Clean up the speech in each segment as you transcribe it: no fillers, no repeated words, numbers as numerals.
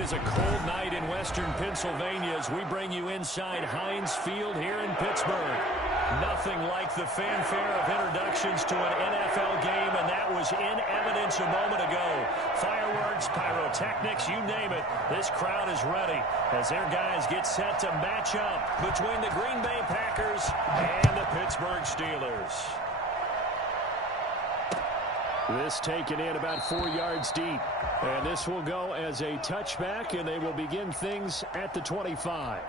It is a cold night in western Pennsylvania as we bring you inside Heinz Field here in Pittsburgh. Nothing like the fanfare of introductions to an NFL game, and that was in evidence a moment ago. Fireworks, pyrotechnics, you name it. This crowd is ready as their guys get set to match up between the Green Bay Packers and the Pittsburgh Steelers. This taken in about 4 yards deep. And this will go as a touchback, and they will begin things at the 25.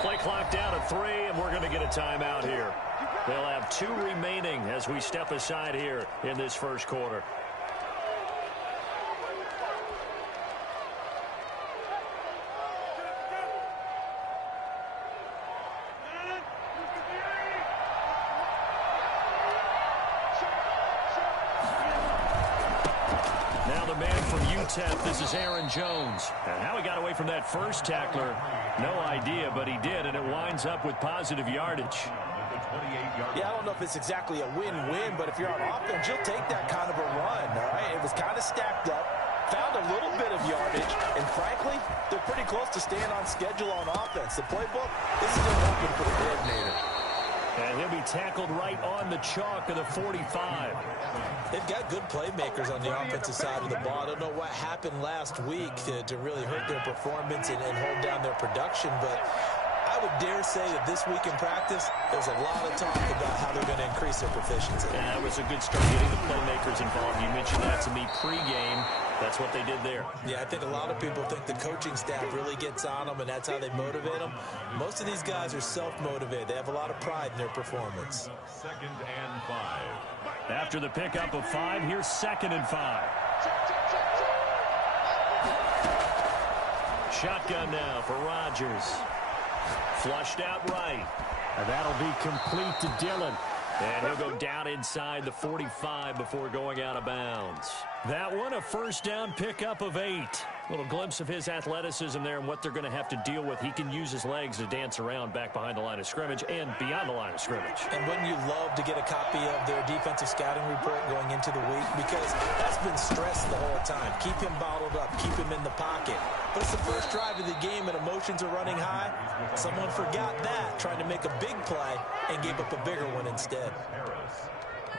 Play clock down at 3, and we're going to get a timeout here. They'll have 2 remaining as we step aside here in this first quarter. Now the man from UTEP, this is Aaron Jones. And how he got away from that first tackler, no idea, but he did, and it winds up with positive yardage. Yeah, I don't know if it's exactly a win-win, but if you're on offense, you'll take that kind of a run, all right? It was kind of stacked up, found a little bit of yardage, and frankly, they're pretty close to staying on schedule on offense. The playbook, this is going to open for the coordinator. And he'll be tackled right on the chalk of the 45. They've got good playmakers on the offensive side of the ball. I don't know what happened last week to really hurt their performance and hold down their production, but I would dare say that this week in practice, there's a lot of talk about how they're going to increase their proficiency. Yeah, that was a good start getting the playmakers involved. You mentioned that to me pregame. That's what they did there. Yeah, I think a lot of people think the coaching staff really gets on them, and that's how they motivate them. Most of these guys are self-motivated. They have a lot of pride in their performance. 2nd and 5. After the pickup of 5, here's 2nd and 5. Shotgun now for Rodgers. Flushed out right. And that'll be complete to Dillon. And he'll go down inside the 45 before going out of bounds. That one, a first down pickup of 8. Little glimpse of his athleticism there and what they're going to have to deal with. He can use his legs to dance around back behind the line of scrimmage and beyond the line of scrimmage. And wouldn't you love to get a copy of their defensive scouting report going into the week? Because that's been stressed the whole time. Keep him bottled up. Keep him in the pocket. But it's the first drive of the game and emotions are running high. Someone forgot that, trying to make a big play and gave up a bigger one instead.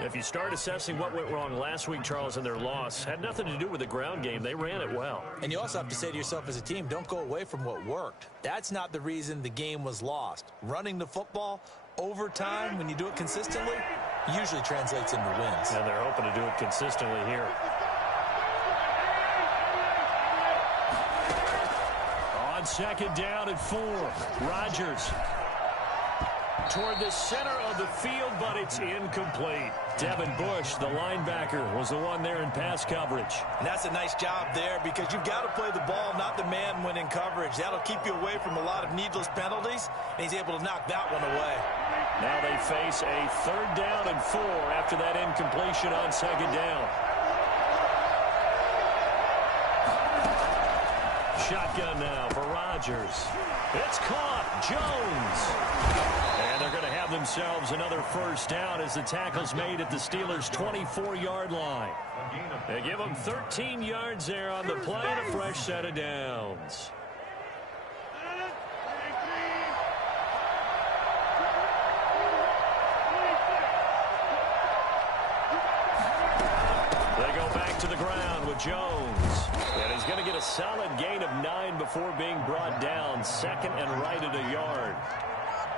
If you start assessing what went wrong last week, Charles, in their loss, had nothing to do with the ground game. They ran it well. And you also have to say to yourself as a team, don't go away from what worked. That's not the reason the game was lost. Running the football over time, when you do it consistently, usually translates into wins. And they're hoping to do it consistently here. On 2nd down and 4, Rodgers toward the center of the field, but it's incomplete. Devin Bush, the linebacker, was the one there in pass coverage. And that's a nice job there because you've got to play the ball, not the man when in coverage. That'll keep you away from a lot of needless penalties, and he's able to knock that one away. Now they face a 3rd down and 4 after that incompletion on 2nd down. Shotgun now for Rodgers. It's caught. Jones. And they're going to have themselves another first down as the tackle's made at the Steelers' 24-yard line. They give them 13 yards there on the play and a fresh set of downs. They go back to the ground with Jones. And he's going to get a solid gain of 9 before being brought down. 2nd and right at a yard.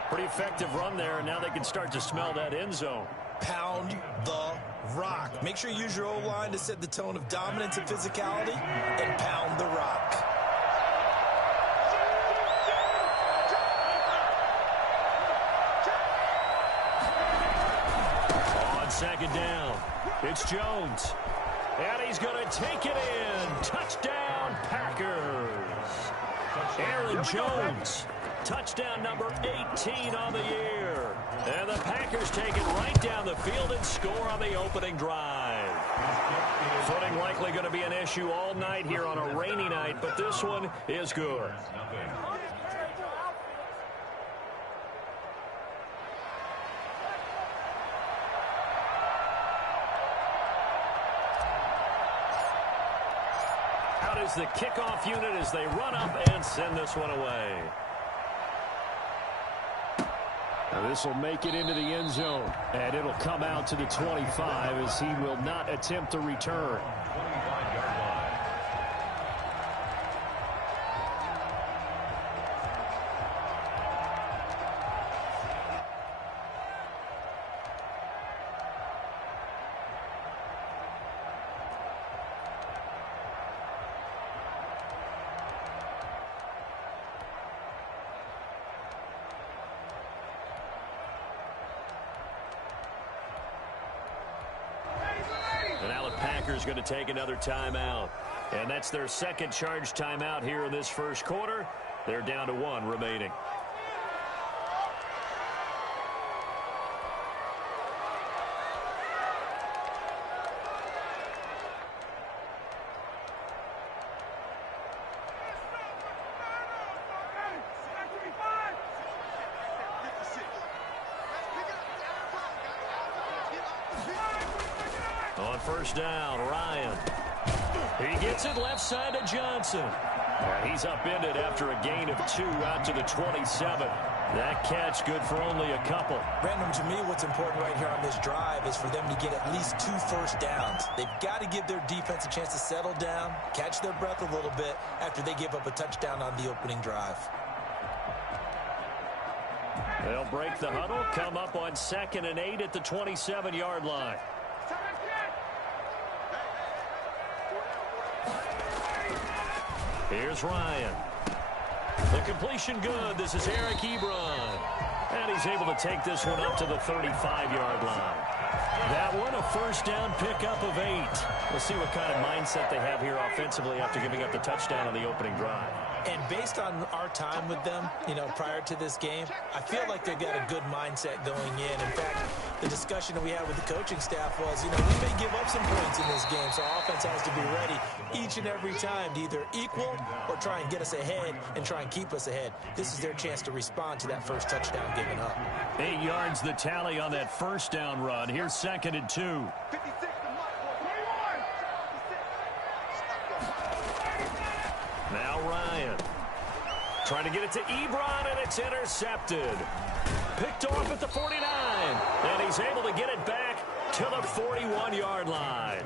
Pretty effective run there, and now they can start to smell that end zone. Pound the rock. Make sure you use your O-line to set the tone of dominance and physicality, and pound the rock. second down. It's Jones. And he's going to take it in. Touchdown, Packers. Aaron Jones. Touchdown number 18 on the year. And the Packers take it right down the field and score on the opening drive. Footing likely going to be an issue all night here on a rainy night, but this one is good. Out is the kickoff unit as they run up and send this one away. Now this will make it into the end zone, and it'll come out to the 25 as he will not attempt to return. And now the Packers going to take another timeout. And that's their second charge timeout here in this first quarter. They're down to one remaining. On first down, Ryan. He gets it left side to Johnson. He's upended after a gain of 2 out to the 27. That catch good for only a couple. Brandon, to me, what's important right here on this drive is for them to get at least 2 first downs. They've got to give their defense a chance to settle down, catch their breath a little bit after they give up a touchdown on the opening drive. They'll break the huddle, come up on 2nd and 8 at the 27-yard line. Here's Ryan. The completion good. This is Eric Ebron. And he's able to take this one up to the 35-yard line. That one, a first down pickup of 8. We'll see what kind of mindset they have here offensively after giving up the touchdown on the opening drive. And based on our time with them, prior to this game, I feel like they've got a good mindset going in. In fact, the discussion that we had with the coaching staff was, we may give up some points in this game, so offense has to be ready each and every time to either equal or try and get us ahead and try and keep us ahead. This is their chance to respond to that first touchdown given up. 8 yards the tally on that first down run. Here's 2nd and 2. Now Ryan. Trying to get it to Ebron, and it's intercepted. Picked off at the 49. And he's able to get it back to the 41-yard line.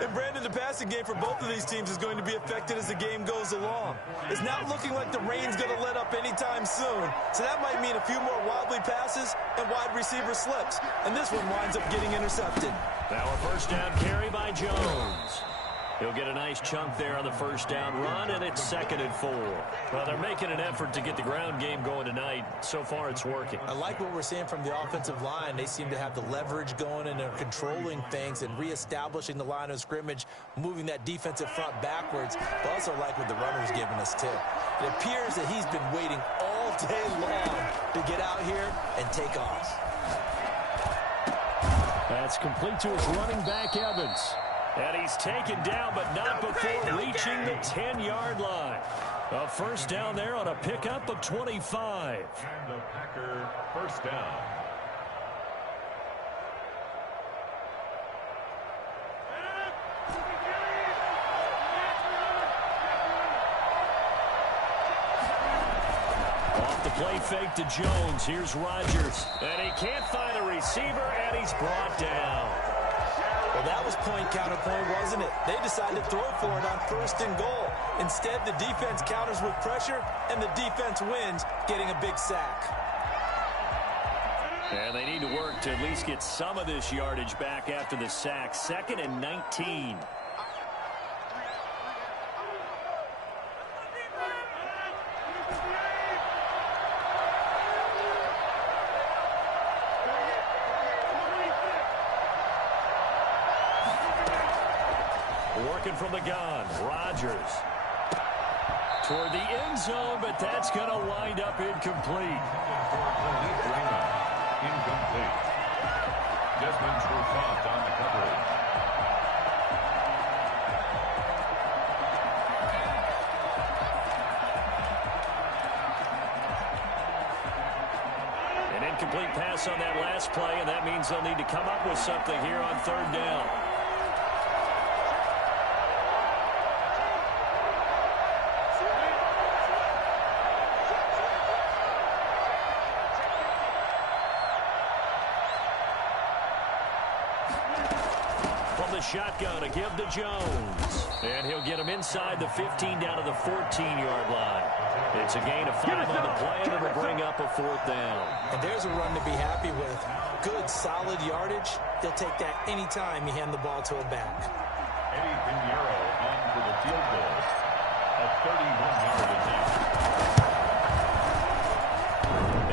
And Brandon, the passing game for both of these teams is going to be affected as the game goes along. It's not looking like the rain's going to let up anytime soon. So that might mean a few more wobbly passes and wide receiver slips. And this one winds up getting intercepted. Now a first down carry by Jones. He'll get a nice chunk there on the first down run, and it's 2nd and 4. Well, they're making an effort to get the ground game going tonight. So far, it's working. I like what we're seeing from the offensive line. They seem to have the leverage going, and they're controlling things and reestablishing the line of scrimmage, moving that defensive front backwards. But also like what the runner's giving us, too. It appears that he's been waiting all day long to get out here and take off. That's complete to his running back, Evans. And he's taken down, but not before reaching the 10-yard line. A first down there on a pickup of 25. And the Packer first down. Off the play fake to Jones. Here's Rodgers. And he can't find a receiver, and he's brought down. Well, that was point counterpoint, wasn't it? They decided to throw for it on 1st and goal. Instead, the defense counters with pressure, and the defense wins, getting a big sack. And they need to work to at least get some of this yardage back after the sack. 2nd and 19. Working from the gun. Rodgers. Toward the end zone, but that's going to wind up incomplete. Incomplete. Desmond Trufant on the coverage. An incomplete pass on that last play, and that means they'll need to come up with something here on third down. Shotgun to give to Jones. And he'll get him inside the 15 down to the 14-yard line. It's a gain of 5 on the play, and it'll bring up a 4th down. And there's a run to be happy with. Good, solid yardage. They'll take that anytime you hand the ball to a back. Eddie Pinheiro on for the field goal. A 31-yard attempt.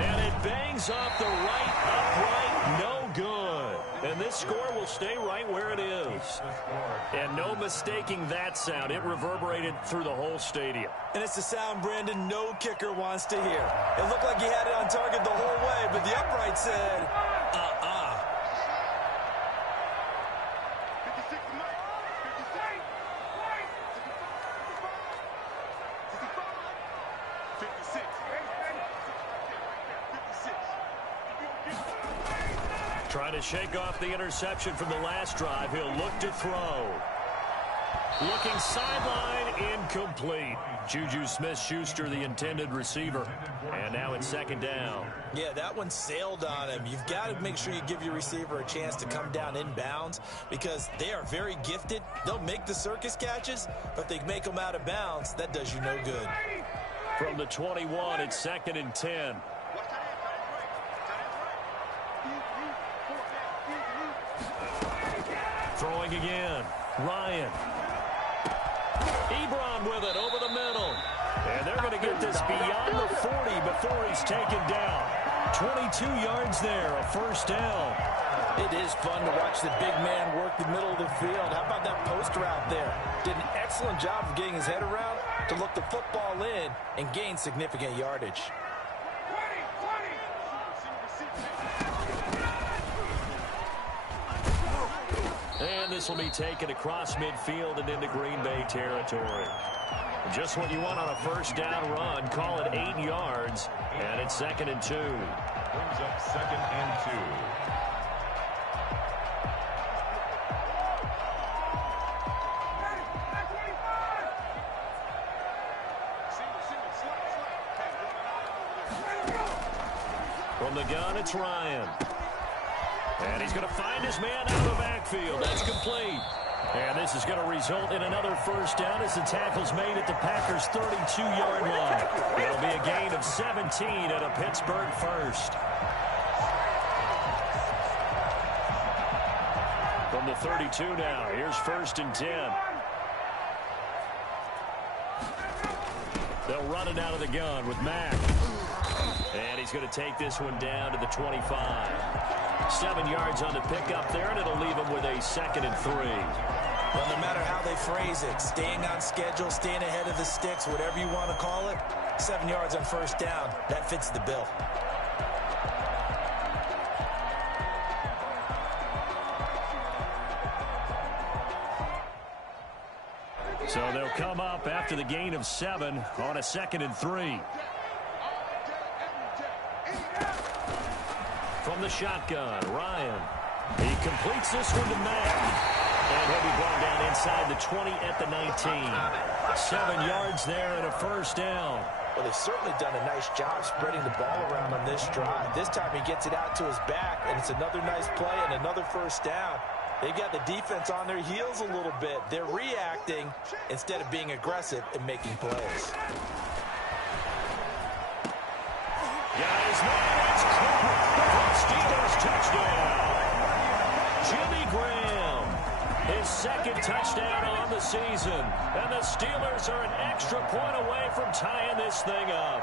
And it bangs off the right upright. No good. And this score will stay right where it is. And no mistaking that sound. It reverberated through the whole stadium. And it's the sound, Brandon, no kicker wants to hear. It looked like he had it on target the whole way, but the upright said, Trying to shake off the interception from the last drive. He'll look to throw. Looking sideline, incomplete. Juju Smith-Schuster, the intended receiver. And now it's 2nd down. Yeah, that one sailed on him. You've got to make sure you give your receiver a chance to come down inbounds because they are very gifted. They'll make the circus catches, but they make them out of bounds. That does you no good. From the 21, it's 2nd and 10. Throwing again. Ryan. Ebron with it over the middle. And they're going to get this beyond the 40 before he's taken down. 22 yards there, a 1st down. It is fun to watch the big man work the middle of the field. How about that post route there? Did an excellent job of getting his head around to look the football in and gain significant yardage. And this will be taken across midfield and into Green Bay territory. Just what you want on a 1st down run. Call it 8 yards. And it's 2nd and 2. Brings up 2nd and 2. From the gun, it's Ryan. And he's going to find his man out of the backfield. That's complete. And this is going to result in another 1st down as the tackle's made at the Packers' 32-yard line. It'll be a gain of 17 at a Pittsburgh 1st. From the 32 now, here's 1st and 10. They'll run it out of the gun with Mack. And he's going to take this one down to the 25. 7 yards on the pickup there, and it'll leave him with a 2nd and 3. Well, no matter how they phrase it, staying on schedule, staying ahead of the sticks, whatever you want to call it, 7 yards on 1st down, that fits the bill. So they'll come up after the gain of 7 on a 2nd and 3. From the shotgun, Ryan. He completes this one to Mack. And he'll be brought down inside the 20 at the 19. 7 yards there and a 1st down. Well, they've certainly done a nice job spreading the ball around on this drive. This time he gets it out to his back, and it's another nice play and another 1st down. They've got the defense on their heels a little bit. They're reacting instead of being aggressive and making plays. Guys, it's caught. Steelers touchdown. Jimmy Graham, his 2nd touchdown on the season. And the Steelers are an extra point away from tying this thing up.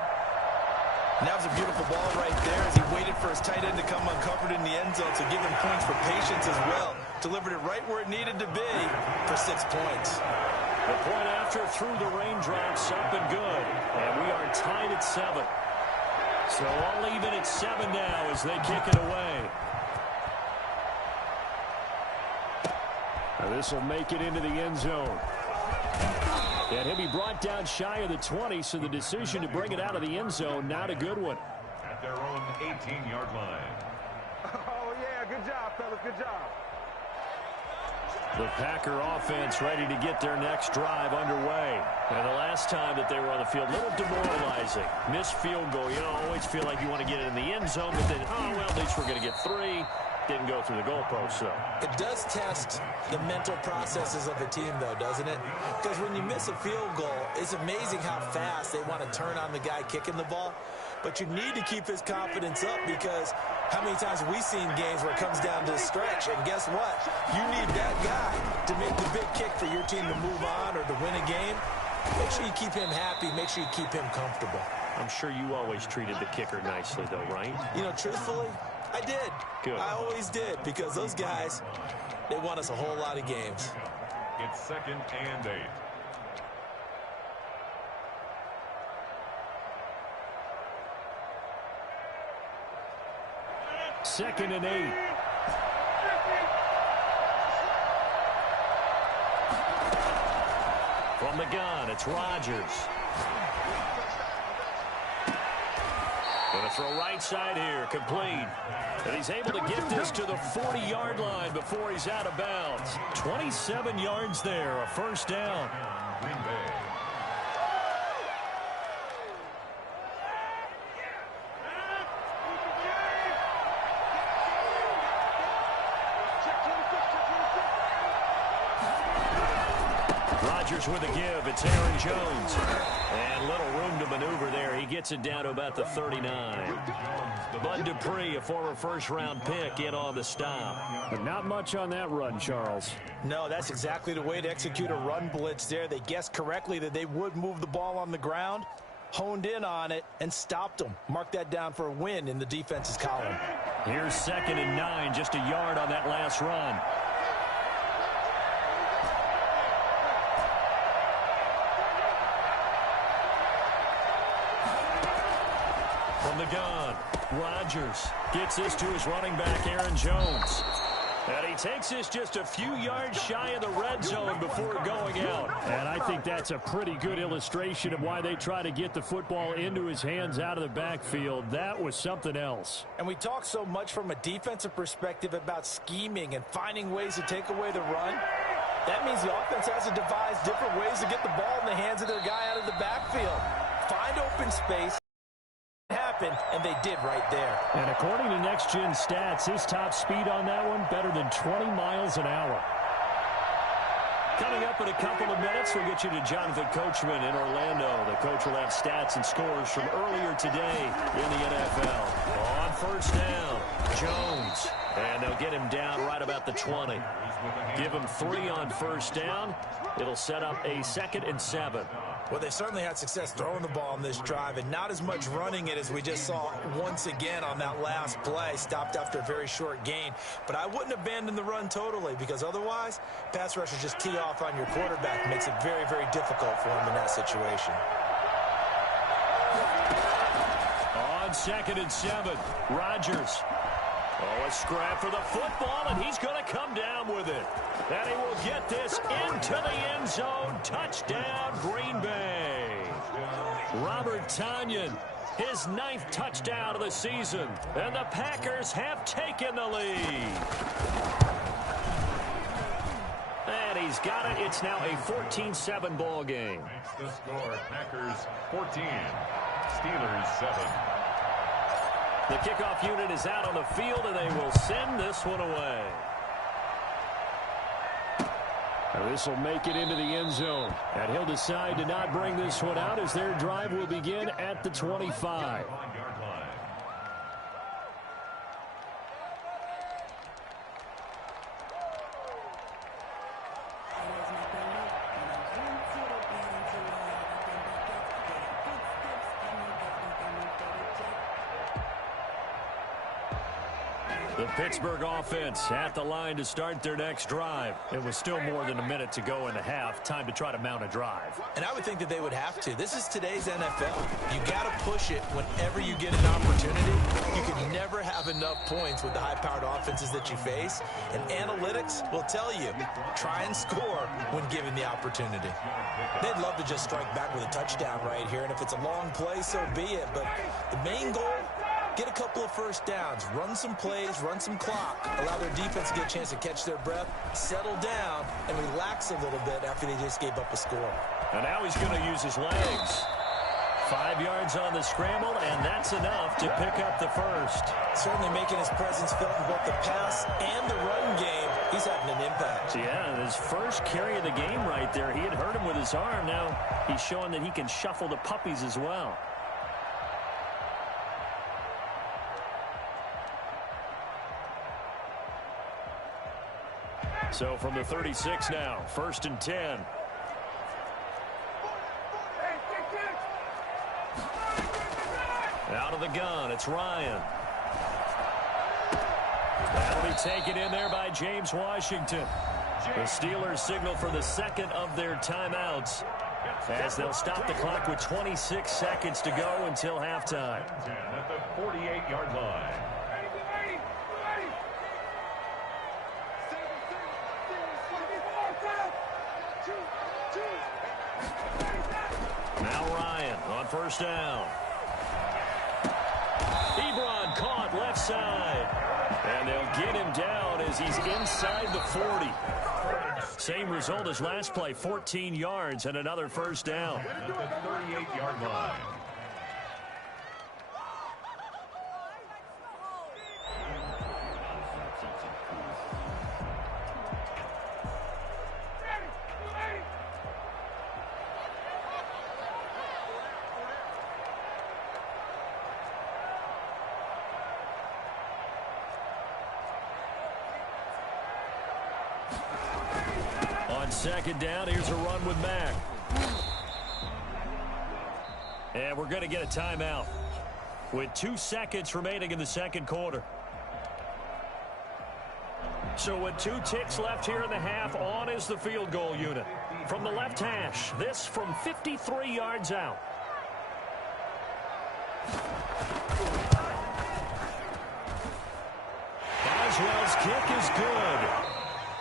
And that was a beautiful ball right there as he waited for his tight end to come uncovered in the end zone, so give him points for patience as well. Delivered it right where it needed to be for 6 points. The point after through the raindrops, up and good. And we are tied at 7. So all even at 7 now as they kick it away. This will make it into the end zone. And he'll be brought down shy of the 20, so the decision to bring it out of the end zone, not a good one. At their own 18-yard line. Oh, yeah, good job, fellas, good job. The Packer offense ready to get their next drive underway. And the last time that they were on the field, a little demoralizing. Missed field goal. You don't always feel like you want to get it in the end zone, but then, oh, well, at least we're going to get 3. Didn't go through the goalpost, though. It does test the mental processes of a team, though, doesn't it? Because when you miss a field goal, it's amazing how fast they want to turn on the guy kicking the ball. But you need to keep his confidence up, because how many times have we seen games where it comes down to the stretch, and guess what? You need that guy to make the big kick for your team to move on or to win a game. Make sure you keep him happy. Make sure you keep him comfortable. I'm sure you always treated the kicker nicely, though, right? You know, truthfully, I did. Good. I always did, because those guys, they won us a whole lot of games. It's 2nd and 8. Second and 8. From the gun, it's Rodgers. Going to throw right side here, complete. And he's able to get this to the 40-yard line before he's out of bounds. 27 yards there, a first down. Green Bay. Rodgers with a give. It's Aaron Jones. And little room to maneuver there. He gets it down to about the 39. Bud Dupree, a former first-round pick, in on the stop. But not much on that run, Charles. No, that's exactly the way to execute a run blitz there. They guessed correctly that they would move the ball on the ground, honed in on it, and stopped them. Mark that down for a win in the defense's column. Here's 2nd and 9, just a yard on that last run. From the gun, Rodgers gets this to his running back, Aaron Jones. And he takes this just a few yards shy of the red zone before going out. And I think that's a pretty good illustration of why they try to get the football into his hands out of the backfield. That was something else. And we talk so much from a defensive perspective about scheming and finding ways to take away the run. That means the offense has to devise different ways to get the ball in the hands of their guy out of the backfield. Find open space. And they did right there. And according to Next Gen Stats, his top speed on that one, better than 20 miles an hour. Coming up in a couple of minutes, we'll get you to Jonathan Coachman in Orlando. The coach will have stats and scores from earlier today in the NFL. On first down, Jones. And they'll get him down right about the 20. Give him 3 on first down. It'll set up a 2nd and 7. Well, they certainly had success throwing the ball on this drive, and not as much running it as we just saw once again on that last play. Stopped after a very short gain. But I wouldn't abandon the run totally, because otherwise, pass rushers just tee off on your quarterback. Makes it very, very difficult for him in that situation. On 2nd and 7, Rodgers. Oh, a scrap for the football, and he's going to come down with it. And he will get this into the end zone. Touchdown, Green Bay. Robert Tonyan, his 9th touchdown of the season. And the Packers have taken the lead. And he's got it. It's now a 14-7 ball game. Makes the score Packers 14, Steelers 7. The kickoff unit is out on the field, and they will send this one away. This will make it into the end zone. And he'll decide to not bring this one out as their drive will begin at the 25. The Pittsburgh offense at the line to start their next drive. It was still more than a minute to go in the half. Time to try to mount a drive. And I would think that they would have to. This is today's NFL. You got to push it whenever you get an opportunity. You can never have enough points with the high-powered offenses that you face. And analytics will tell you, try and score when given the opportunity. They'd love to just strike back with a touchdown right here. And if it's a long play, so be it. But the main goal, get a couple of first downs, run some plays, run some clock, allow their defense to get a chance to catch their breath, settle down, and relax a little bit after they just gave up a score. And now he's going to use his legs. 5 yards on the scramble, and that's enough to pick up the first. Certainly making his presence felt in both the pass and the run game. He's having an impact. Yeah, his first carry of the game right there. He had hurt him with his arm. Now he's showing that he can shuffle the puppies as well. So from the 36 now, 1st and 10. Out of the gun, it's Ryan. That'll be taken in there by James Washington. The Steelers signal for the second of their timeouts as they'll stop the clock with 26 seconds to go until halftime. At the 48-yard line. Now Ryan on first down. Ebron caught left side. And they'll get him down as he's inside the 40. Same result as last play, 14 yards and another first down. At the 38-yard line. Second down, here's a run with Mack. And we're going to get a timeout with 2 seconds remaining in the second quarter. So with 2 ticks left here in the half, on is the field goal unit. From the left hash, this from 53 yards out. Boswell's kick is good.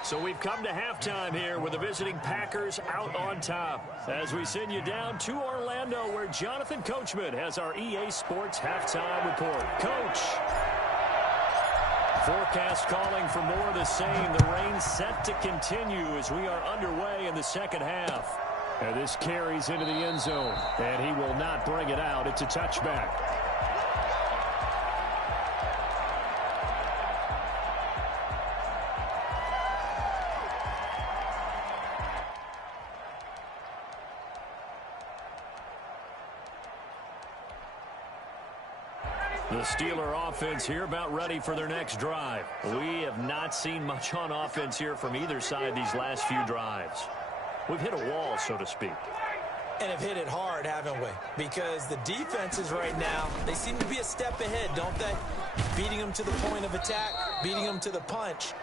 So we've come to halftime here with the visiting Packers out on top. As we send you down to Orlando, where Jonathan Coachman has our EA Sports halftime report. Coach. Forecast calling for more of the same. The rain set to continue as we are underway in the second half. And this carries into the end zone. And he will not bring it out. It's a touchback. The Steeler offense here about ready for their next drive. We have not seen much on offense here from either side these last few drives. We've hit a wall, so to speak. And have hit it hard, haven't we? Because the defenses right now, they seem to be a step ahead, don't they? Beating them to the point of attack, beating them to the punch.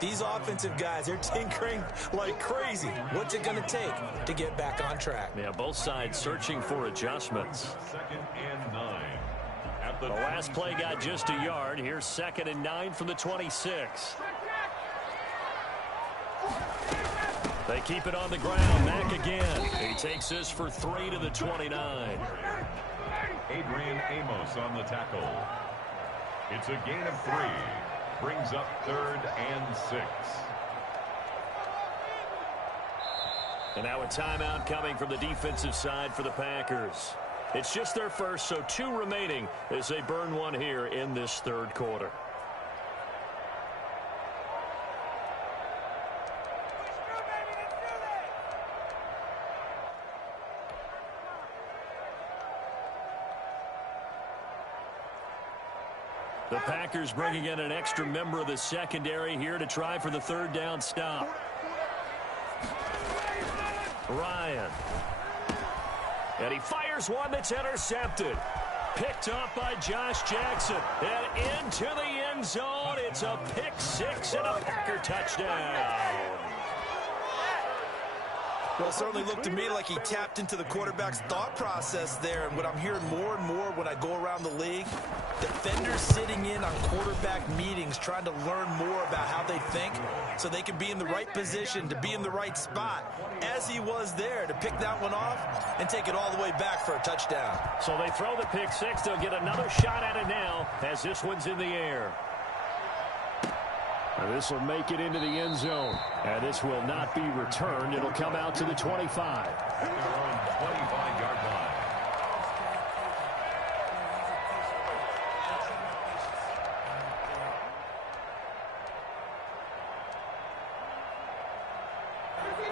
These offensive guys, they're tinkering like crazy. What's it going to take to get back on track? Yeah, both sides searching for adjustments. 2nd and 9. The last play got just a yard. Here's 2nd and 9 from the 26. They keep it on the ground. Mack again. He takes this for 3 to the 29. Adrian Amos on the tackle. It's a gain of 3. Brings up 3rd and 6. And now a timeout coming from the defensive side for the Packers. It's just their first, so 2 remaining as they burn one here in this third quarter. The Packers bringing in an extra member of the secondary here to try for the 3rd down stop. Ryan. And he fires one that's intercepted. Picked off by Josh Jackson. And into the end zone. It's a pick six and a Packer touchdown. Well, it certainly looked to me like he tapped into the quarterback's thought process there. And what I'm hearing more and more when I go around the league, defenders sitting in on quarterback meetings trying to learn more about how they think so they can be in the right position, to be in the right spot, as he was there, to pick that one off and take it all the way back for a touchdown. So they throw the pick six. They'll get another shot at it now as this one's in the air. This will make it into the end zone. And this will not be returned. It'll come out to the 25. Their own 25-yard line.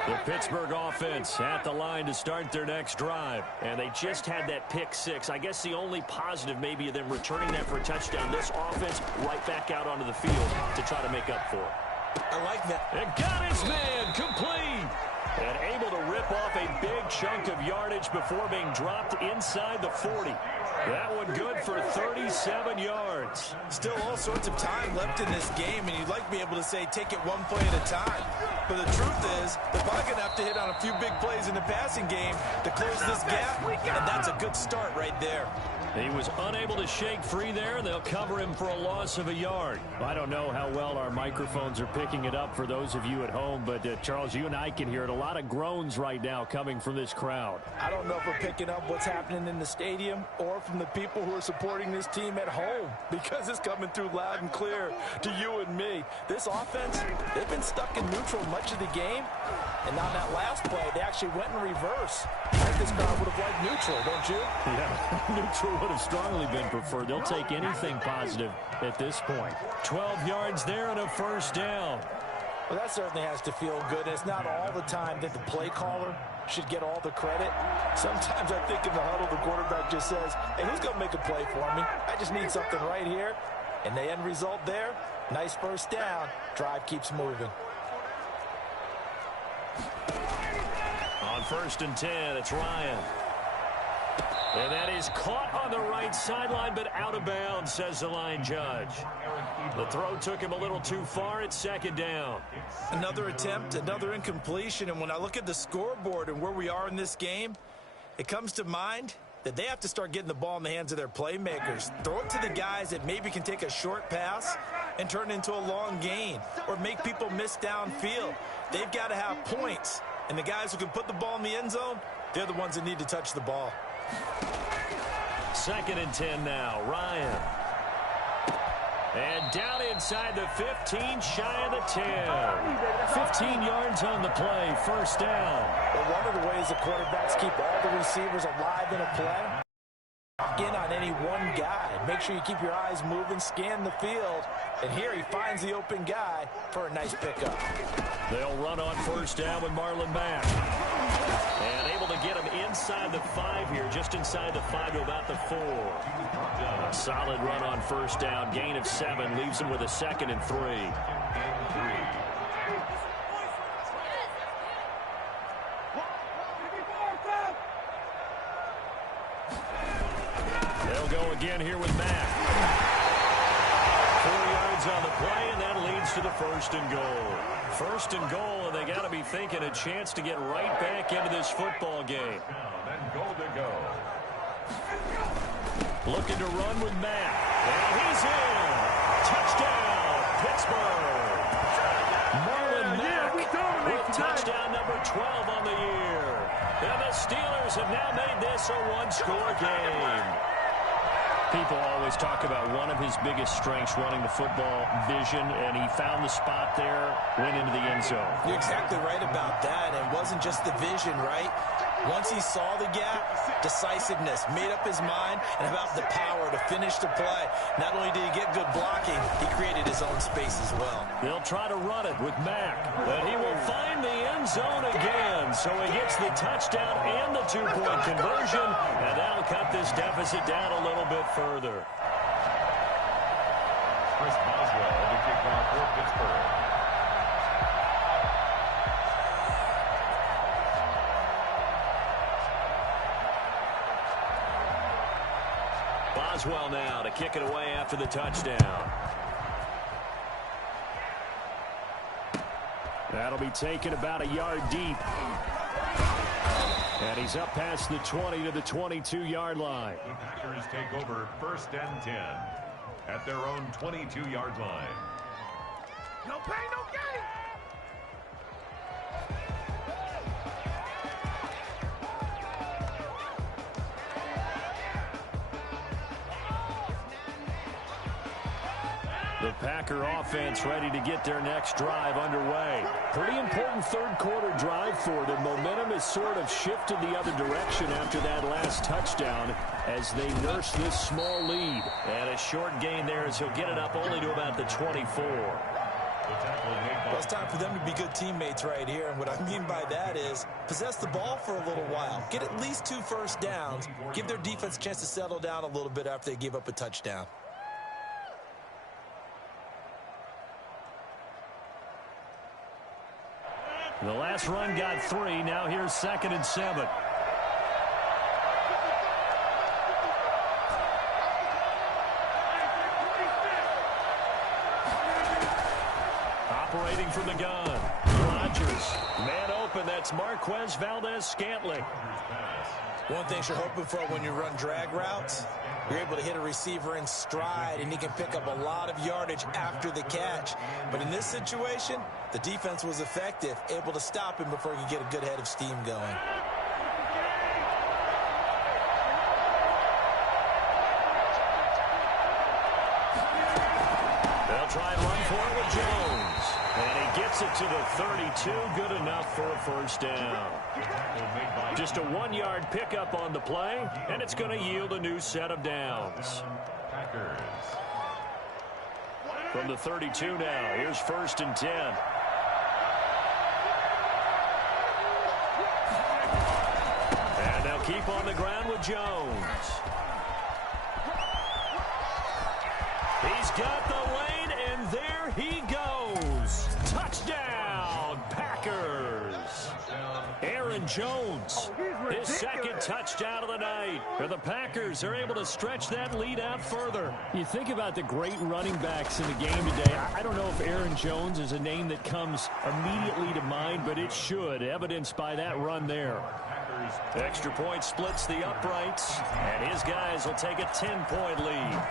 The Pittsburgh offense at the line to start their next drive. And they just had that pick six. I guess the only positive maybe of them returning that for a touchdown. This offense right back out onto the field to try to make up for it. I like that. And got his man complete. And able to rip off a big chunk of yardage before being dropped inside the 40. That one good for 37 yards. Still all sorts of time left in this game, and you'd like to be able to say take it one play at a time. But the truth is, they're probably going to have to hit on a few big plays in the passing game to close this gap, and that's a good start right there. He was unable to shake free there. They'll cover him for a loss of a yard. I don't know how well our microphones are picking it up for those of you at home, but Charles, you and I can hear it. A lot of groans right now coming from this crowd. I don't know if we're picking up what's happening in the stadium or from the people who are supporting this team at home, because it's coming through loud and clear to you and me. This offense, they've been stuck in neutral much of the game, and on that last play, they actually went in reverse. I think this crowd would have liked neutral, don't you? Yeah, neutral would have strongly been preferred. They'll take anything positive at this point. 12 yards there and a first down. Well, that certainly has to feel good. It's not all the time that the play caller should get all the credit. Sometimes I think in the huddle, the quarterback just says, hey, who's going to make a play for me? I just need something right here. And the end result there, nice first down. Drive keeps moving. On 1st and 10, it's Ryan. And that is caught on the right sideline, but out of bounds, says the line judge. The throw took him a little too far. It's 2nd down. Another attempt, another incompletion. And when I look at the scoreboard and where we are in this game, it comes to mind that they have to start getting the ball in the hands of their playmakers. Throw it to the guys that maybe can take a short pass and turn it into a long gain or make people miss downfield. They've got to have points. And the guys who can put the ball in the end zone, they're the ones that need to touch the ball. 2nd and 10 now. Ryan. And down inside the 15, shy of the 10. 15 yards on the play, first down. Well, one of the ways the quarterbacks keep all the receivers alive in a play, in on any one guy. Make sure you keep your eyes moving, scan the field. And here he finds the open guy for a nice pickup. They'll run on first down with Marlon Mack. And able to get him inside the 5 here, just inside the 5 to about the 4. A solid run on first down, gain of 7, leaves him with a 2nd and 3. They'll go again here with Mack. 4 yards on the play, and that leads to the 1st and goal. 1st and goal, and they got to be thinking a chance to get right back into this football game. And goal to go. Looking to run with Mack. And he's in. Touchdown, Pittsburgh. Marlon Mack with touchdown number 12 on the year. And the Steelers have now made this a one-score game. People always talk about one of his biggest strengths, running the football, vision, and he found the spot there, went into the end zone. You're exactly right about that. And it wasn't just the vision, right? Once he saw the gap, decisiveness, made up his mind, and about the power to finish the play. Not only did he get good blocking, he created his own space as well. They'll try to run it with Mack, but he will find the end zone again. So he gets the touchdown and the 2-point conversion, and that'll cut this deficit down a little bit further. Chris Boswell to kick off for Pittsburgh. Criswell now to kick it away after the touchdown. That'll be taken about a yard deep. And he's up past the 20 to the 22-yard line. The Packers take over 1st and 10 at their own 22-yard line. No pain, no gain. The Packer offense ready to get their next drive underway. Pretty important third-quarter drive for them. Momentum has sort of shifted the other direction after that last touchdown as they nurse this small lead. And a short gain there as he'll get it up only to about the 24. Well, it's time for them to be good teammates right here. And what I mean by that is possess the ball for a little while. Get at least 2 first downs. Give their defense a chance to settle down a little bit after they give up a touchdown. The last run got 3. Now here's 2nd and 7. Operating from the gun. Rodgers. Man open. That's Marquez Valdez-Scantling. One thing you're hoping for when you run drag routes, you're able to hit a receiver in stride, and he can pick up a lot of yardage after the catch. But in this situation, the defense was effective, able to stop him before he could get a good head of steam going. They'll try and run for it with Jones. And he gets it to the 32. Good enough for a first down. Just a 1-yard pickup on the play, and it's going to yield a new set of downs. From the 32 now, here's 1st and 10. And they'll keep on the ground with Jones. He's got the lane, and there he goes. Touchdown, Packers. Aaron Jones, his 2nd touchdown of the night. The Packers are able to stretch that lead out further. You think about the great running backs in the game today. I don't know if Aaron Jones is a name that comes immediately to mind, but it should, evidenced by that run there. Extra point splits the uprights, and his guys will take a 10-point lead.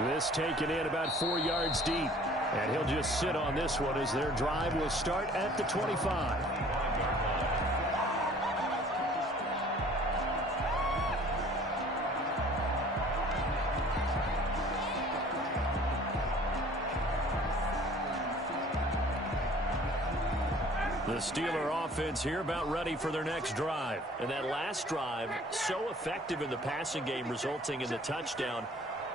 This taken in about 4 yards deep. And he'll just sit on this one as their drive will start at the 25. The Steeler offense here about ready for their next drive. And that last drive, so effective in the passing game, resulting in the touchdown.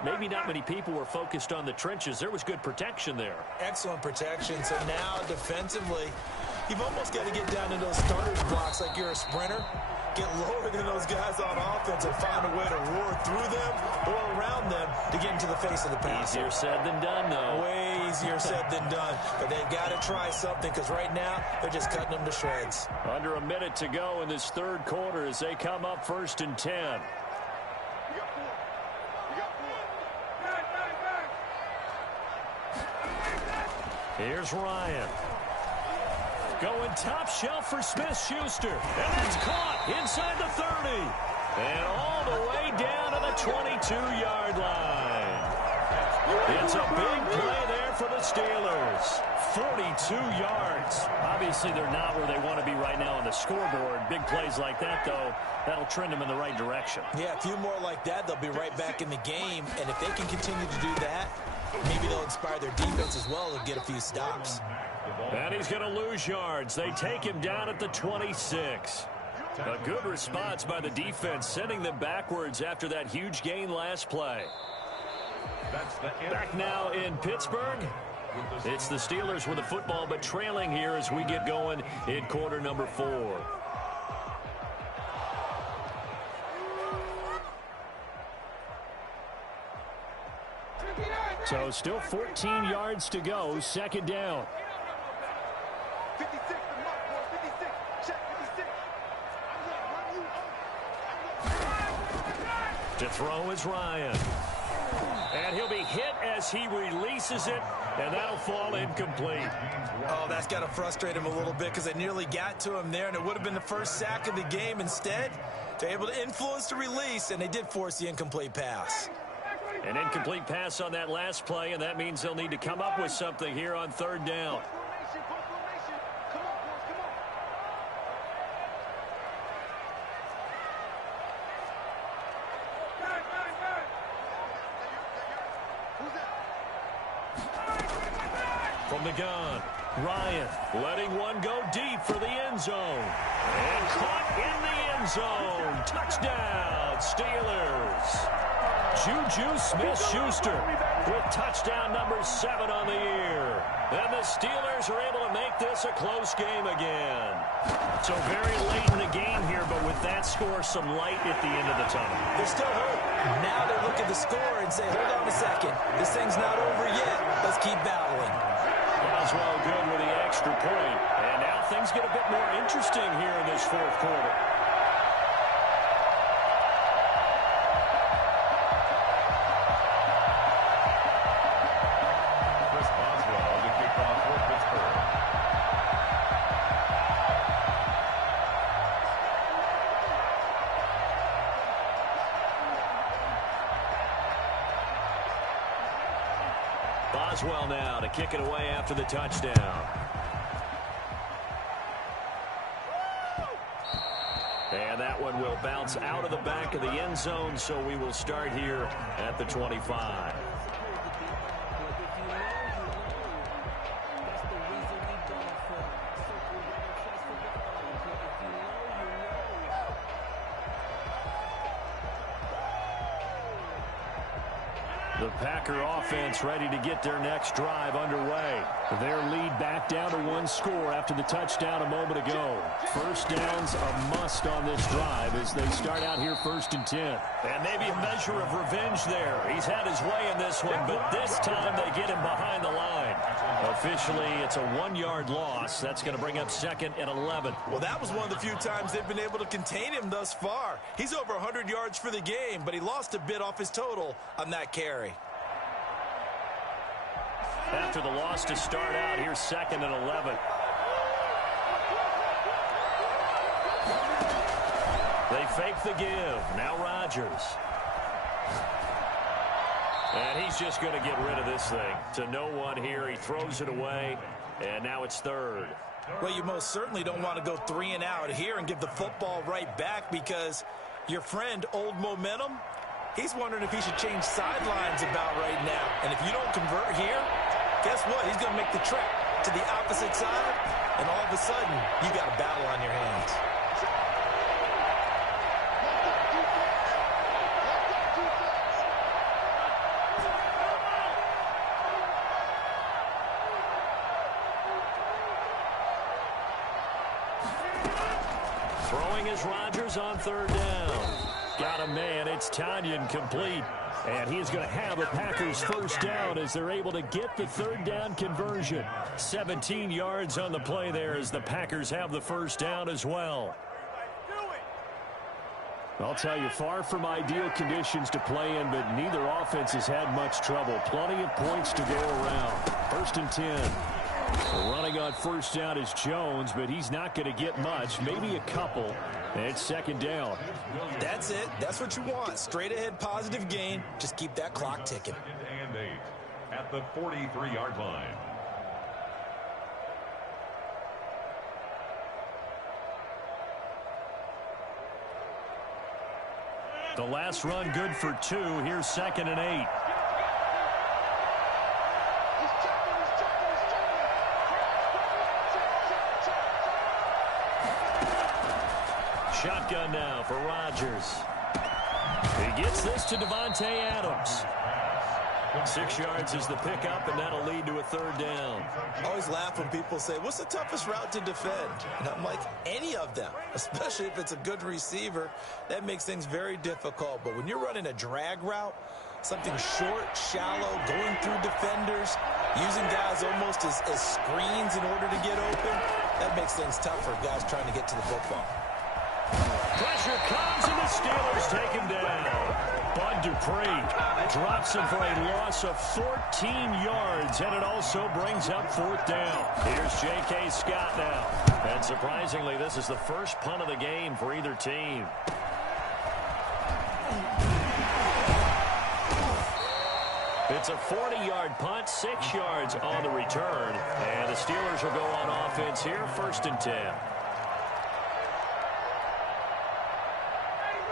Maybe not many people were focused on the trenches. There was good protection there. Excellent protection. So now defensively, you've almost got to get down in those starters blocks like you're a sprinter. Get lower than those guys on offense and find a way to roar through them or around them to get into the face of the pass. Easier said than done, though. Way easier said than done. But they've got to try something because right now they're just cutting them to shreds. Under a minute to go in this third quarter as they come up 1st and 10. Here's Ryan. Going top shelf for Smith-Schuster. And that's caught inside the 30. And all the way down to the 22-yard line. It's a big play there for the Steelers. 42 yards. Obviously, they're not where they want to be right now on the scoreboard. Big plays like that, though, that'll trend them in the right direction. Yeah, a few more like that, they'll be right back in the game. And if they can continue to do that, maybe they'll inspire their defense as well and get a few stops. And he's going to lose yards. They take him down at the 26. A good response by the defense, sending them backwards after that huge gain last play. Back now in Pittsburgh. It's the Steelers with the football, but trailing here as we get going in quarter number 4. So still 14 yards to go, 2nd down. 56, the mark, boy, 56. Check 56. To throw is Ryan. And he'll be hit as he releases it, and that'll fall incomplete. Oh, that's got to frustrate him a little bit because they nearly got to him there, and it would have been the first sack of the game. Instead, they're able to influence the release, and they did force the incomplete pass. An incomplete pass on that last play, and that means they'll need to come up with something here on third down. From the gun, Ryan letting one go deep for the end zone. And caught in the end zone. Touchdown, Steelers. Juju Smith-Schuster with touchdown number 7 on the year. And the Steelers are able to make this a close game again. So very late in the game here, but with that score, some light at the end of the tunnel. There's still hope. Now they look at the score and say, hold on a second. This thing's not over yet. Let's keep battling. Boswell good with the extra point. And now things get a bit more interesting here in this fourth quarter. Boswell to kick off for Pittsburgh. Boswell now to kick it away after the touchdown. And that one will bounce out of the back of the end zone, so we will start here at the 25. The Packer offense ready to get their next drive underway. Their lead back down to 1 score after the touchdown a moment ago. First down's a must on this drive as they start out here 1st and 10. And maybe a measure of revenge there. He's had his way in this one, but this time they get him behind the line. Officially, it's a 1-yard loss. That's going to bring up 2nd and 11. Well, that was one of the few times they've been able to contain him thus far. He's over 100 yards for the game, but he lost a bit off his total on that carry. After the loss to start out, here's 2nd and 11. They fake the give. Now Rodgers. And he's just going to get rid of this thing. To no one here. He throws it away. And now it's 3rd. Well, you most certainly don't want to go 3 and out here and give the football right back because your friend, Old Momentum, he's wondering if he should change sidelines about right now. And if you don't convert here, guess what? He's going to make the trek to the opposite side, and all of a sudden, you got a battle on your hands. Throwing is Rodgers on 3rd down. Got a man. It's Tanyan complete. And he's going to have a Packers first down as they're able to get the 3rd down conversion. 17 yards on the play there as the Packers have the first down as well. I'll tell you, far from ideal conditions to play in, but neither offense has had much trouble. Plenty of points to go around. 1st and 10. Running on first down is Jones, but he's not going to get much, maybe a couple. And it's 2nd down. That's it. That's what you want. Straight ahead positive gain. Just keep that clock ticking. 2nd and 8 at the 43-yard line. The last run good for 2. Here's 2nd and 8. Shotgun now for Rodgers. He gets this to Devontae Adams. 6 yards is the pickup, and that'll lead to a 3rd down. I always laugh when people say, what's the toughest route to defend? And I'm like, any of them, especially if it's a good receiver. That makes things very difficult. But when you're running a drag route, something short, shallow, going through defenders, using guys almost as screens in order to get open, that makes things tough for guys trying to get to the football. Pressure comes, and the Steelers take him down. Drops him for a loss of 14 yards, and it also brings up 4th down. Here's J.K. Scott now. And surprisingly, this is the first punt of the game for either team. It's a 40-yard punt, 6 yards on the return. And the Steelers will go on offense here, 1st and 10.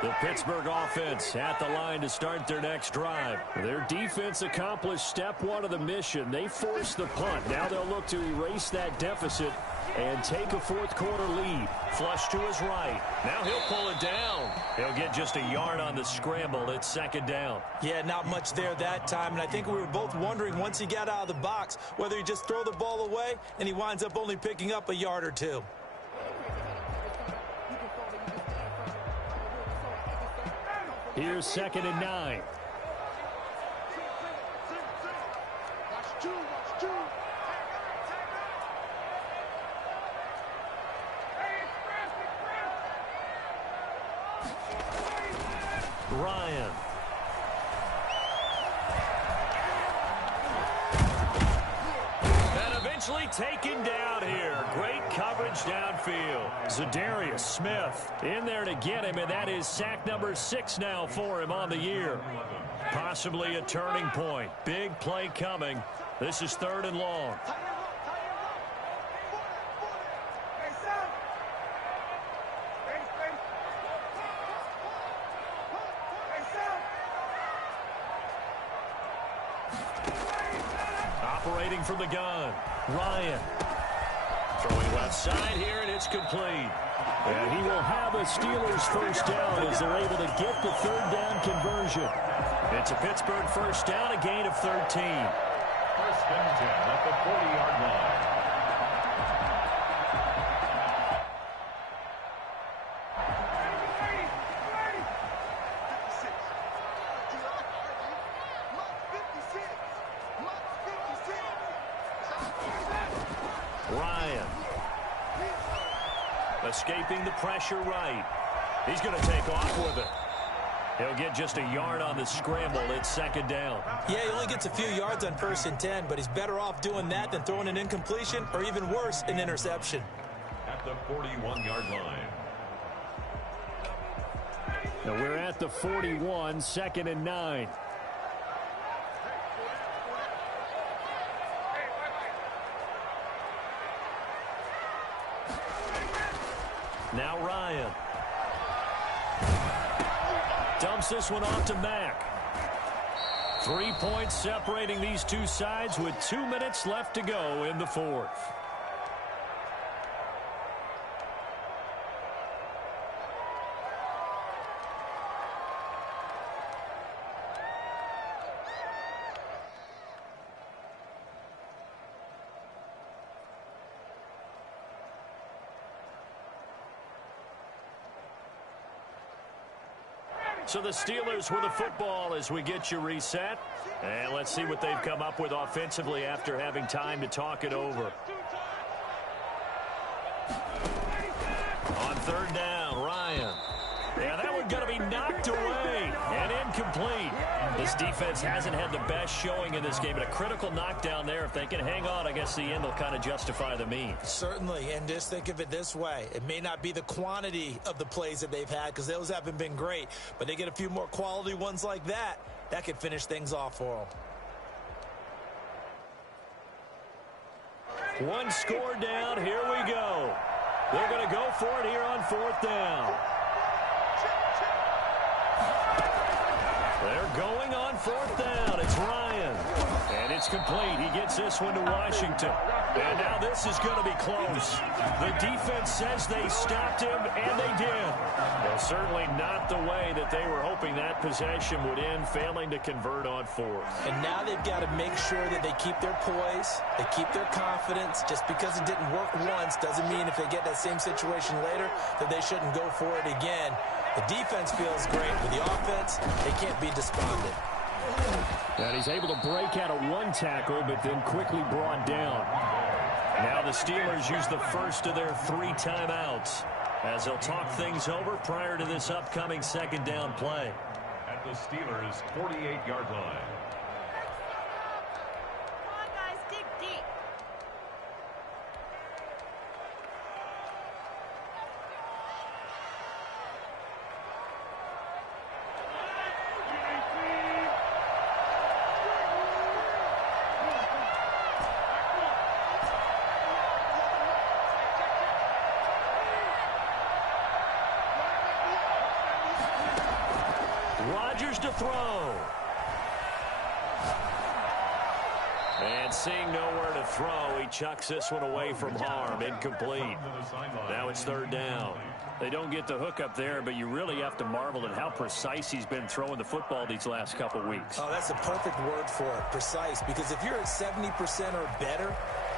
The Pittsburgh offense at the line to start their next drive. Their defense accomplished step 1 of the mission. They forced the punt. Now they'll look to erase that deficit and take a 4th quarter lead. Flush to his right. Now he'll pull it down. He'll get just a yard on the scramble. It's 2nd down. Yeah, not much there that time. And I think we were both wondering once he got out of the box whether he just throw the ball away and he winds up only picking up a yard or 2. Here's 2nd and 9. Ryan. And eventually taken down here. Great coverage downfield. Zadarius Smith in there to get him, and that is sack number 6 now for him on the year. Possibly a turning point. Big play coming. This is 3rd and long. Operating from the gun, Ryan. Throwing left side here, and it's complete. And he will have a Steelers 1st down as they're able to get the 3rd down conversion. It's a Pittsburgh 1st down, a gain of 13. 1st and 10 at the 40-yard line. Ryan. Escaping the pressure right. He's going to take off with it. He'll get just a yard on the scramble. It's 2nd down. Yeah, he only gets a few yards on 1st and 10, but he's better off doing that than throwing an incompletion or even worse, an interception. At the 41-yard line. Now we're at the 41, 2nd and 9. Now Ryan. Dumps this one off to Mack. 3 points separating these two sides with 2 minutes left to go in the 4th. So the Steelers with the football as we get you reset. And let's see what they've come up with offensively after having time to talk it over. On 3rd down, Ryan. Yeah, that one going to be knocked away and incomplete. This defense hasn't had the best showing in this game, but a critical knockdown there. If they can hang on, I guess the end will kind of justify the means. Certainly, and just think of it this way. It may not be the quantity of the plays that they've had because those haven't been great, but they get a few more quality ones like that. That could finish things off for them. One score down. Here we go. They're going to go for it here on 4th down. They're going on 4th down. It's Ryan. And it's complete. He gets this one to Washington. And now this is going to be close. The defense says they stopped him, and they did. Well, certainly not the way that they were hoping that possession would end, failing to convert on 4th. And now they've got to make sure that they keep their poise, they keep their confidence. Just because it didn't work once doesn't mean if they get that same situation later that they shouldn't go for it again. The defense feels great. With the offense, they can't be despondent. And he's able to break out of one tackle, but then quickly brought down. Now the Steelers use the first of their 3 timeouts as they'll talk things over prior to this upcoming 2nd down play. At the Steelers' 48-yard line. Come on, guys, dig deep. Rodgers to throw. And seeing nowhere to throw, he chucks this one away from harm. Incomplete. Now it's third down. They don't get the hook up there, but you really have to marvel at how precise he's been throwing the football these last couple weeks. Oh, that's a perfect word for it, precise. Because if you're at 70% or better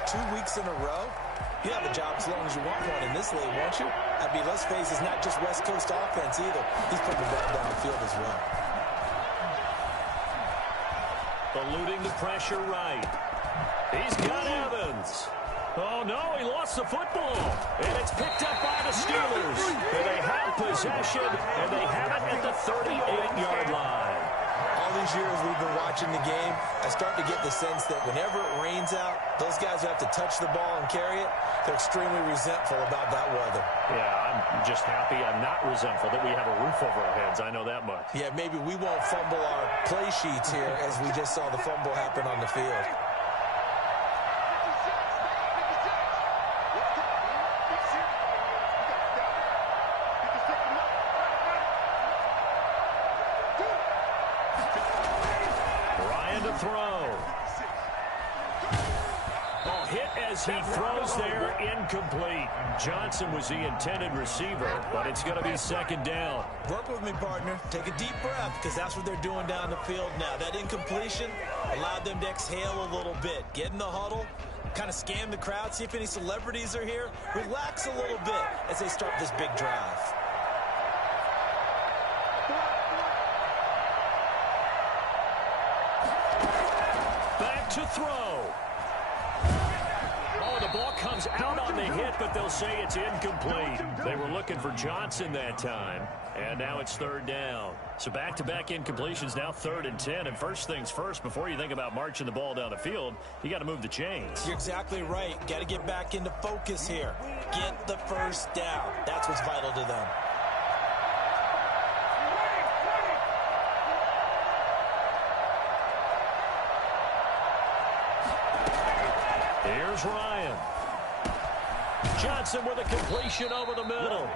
2 weeks in a row, you have a job as long as you want one in this league, won't you? I mean, let's face it, it's not just West Coast offense either. He's putting the ball downfield as well. Eluding the pressure right. He's got Evans. Oh, no, he lost the football. And it's picked up by the Steelers. And they have possession, and they have it at the 38-yard line. All these years we've been watching the game, I start to get the sense that whenever it rains out, those guys who have to touch the ball and carry it, they're extremely resentful about that weather. Yeah, I'm just happy I'm not resentful that we have a roof over our heads. I know that much. Yeah, maybe we won't fumble our play sheets here as we just saw the fumble happen on the field. He throws there, incomplete. Johnson was the intended receiver, but it's going to be second down. Work with me, partner. Take a deep breath, because that's what they're doing down the field now. That incompletion allowed them to exhale a little bit. Get in the huddle, kind of scan the crowd, see if any celebrities are here. Relax a little bit as they start this big drive. Back to throw. The ball comes out on the hit, but they'll say it's incomplete. They were looking for Johnson that time, and now it's third down. So back-to-back incompletions, now 3rd and 10. And first things first, before you think about marching the ball down the field, you got to move the chains. You're exactly right. Got to get back into focus here. Get the first down. That's what's vital to them. Here's Ryan. Johnson with a completion over the middle.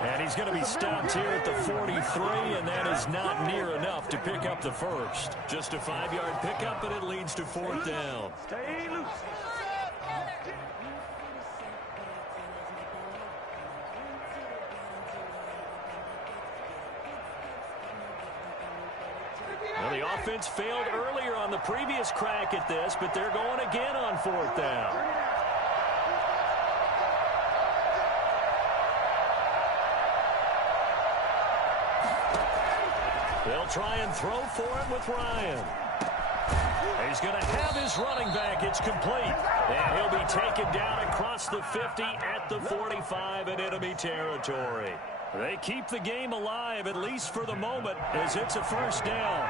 And he's going to be stopped here at the 43, and that is not near enough to pick up the first. Just a 5-yard pickup, and it leads to 4th down. Stay loose. Well, the offense failed earlier on the previous crack at this, but they're going again on 4th down. They'll try and throw for it with Ryan. He's going to have his running back. It's complete. And he'll be taken down across the 50 at the 45 in enemy territory. They keep the game alive, at least for the moment, as it's a first down.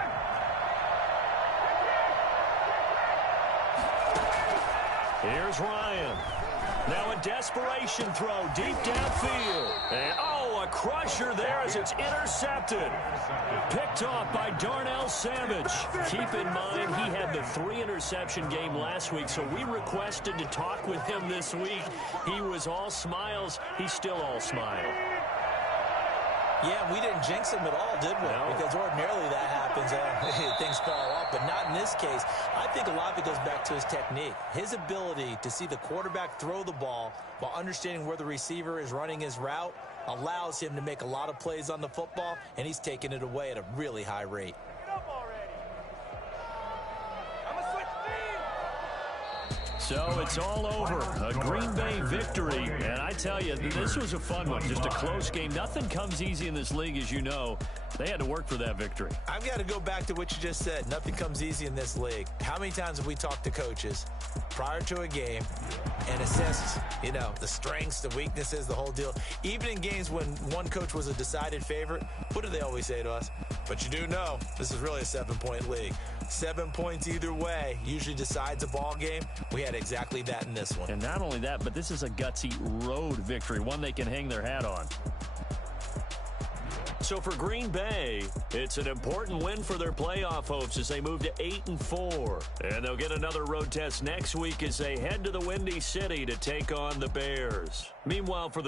Here's Ryan. Now a desperation throw deep downfield. And, oh, a crusher there as it's intercepted. Picked off by Darnell Savage. Keep in mind he had the 3-interception game last week, so we requested to talk with him this week. He was all smiles. He's still all smile. Yeah, we didn't jinx him at all, did we? No. Because ordinarily that happens and things fall off, but not in this case. I think a lot of it goes back to his technique. His ability to see the quarterback throw the ball while understanding where the receiver is running his route allows him to make a lot of plays on the football, and he's taking it away at a really high rate. So it's all over. A Green Bay victory. And I tell you, this was a fun one. Just a close game. Nothing comes easy in this league, as you know. They had to work for that victory. I've got to go back to what you just said. Nothing comes easy in this league. How many times have we talked to coaches? prior to a game and assess, the strengths, the weaknesses, the whole deal. Even in games when one coach was a decided favorite, what do they always say to us? But you do know this is really a 7-point league. 7 points either way usually decides a ball game. We had exactly that in this one. And not only that, but this is a gutsy road victory, one they can hang their hat on. So for Green Bay, it's an important win for their playoff hopes as they move to 8-4. And they'll get another road test next week as they head to the Windy City to take on the Bears. Meanwhile, for the